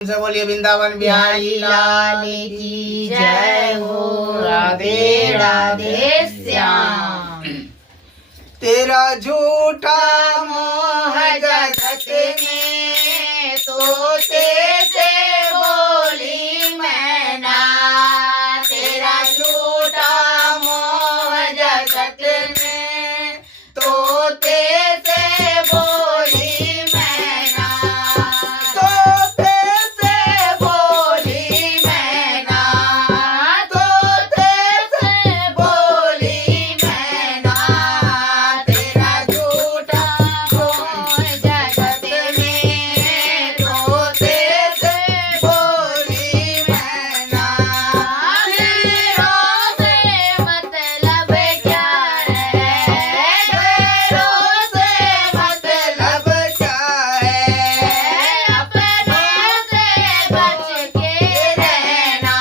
से बोलिए वृंदावन बिहारी लाल की जय हो। राधे राधे श्याम। तेरा झूठा मोह जगत में तोते से बोली मैना। तेरा झूठा मोह जगत में तोते से बोली मैना। तोते से बोली मैना। तोते से बोली मैना। तेरा झूठा मोह जगत में तोते से बोली मैना। ढेरों से मतलब क्या है? ढेरों से मतलब क्या है? अपनों से बच के रहना।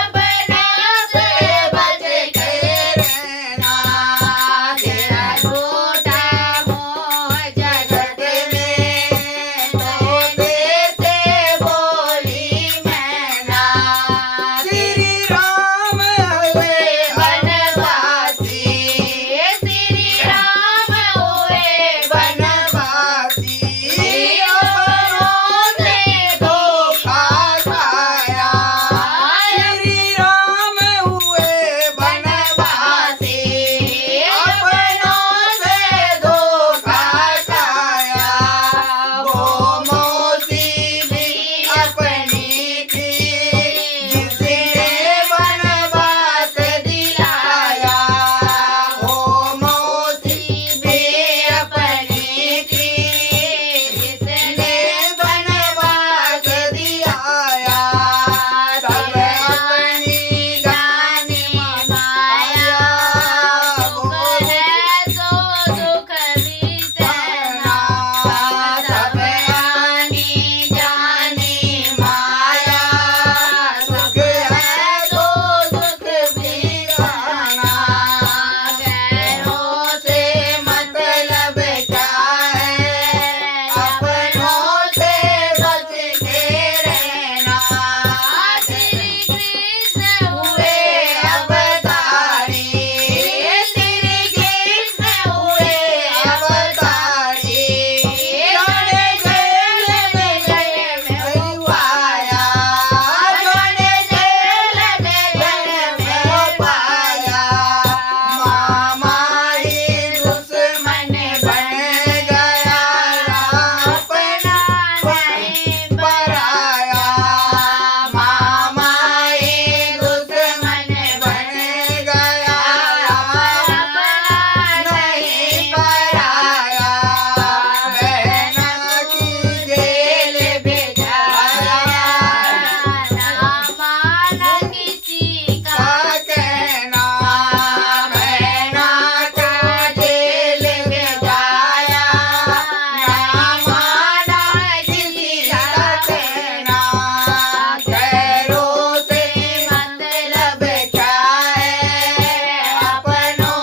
अपनों से बच के रहना। तेरा झूठा मोह जगत में तोते से बोली मैना। श्री राम हुए वनवासी। श्री राम हुए वनवासी। अपनों से धोखा खाया। श्री राम हुए वनवासी। अपनों से धोखा खाया। वो मौसी भी अपनी थी जिसने वनवास दिलाया। वो मौसी भी अपनी थी जिसने वनवास दिलाया। सब अपनी जानी माया। वो है सो दुख भी सहना। सब आनी जानी माया। सुख है तो दुख भी सहना। गैरों से मतलब क्या है? अपनों से बच के रहना। श्री कृष्ण हुए अवतारी। श्री कृष्ण हुए अवतारी। जोने जेल में जन्म पाया। जोने जेल में जन्म पाया। मामा ही दुश्मन बन गया। अपना नहीं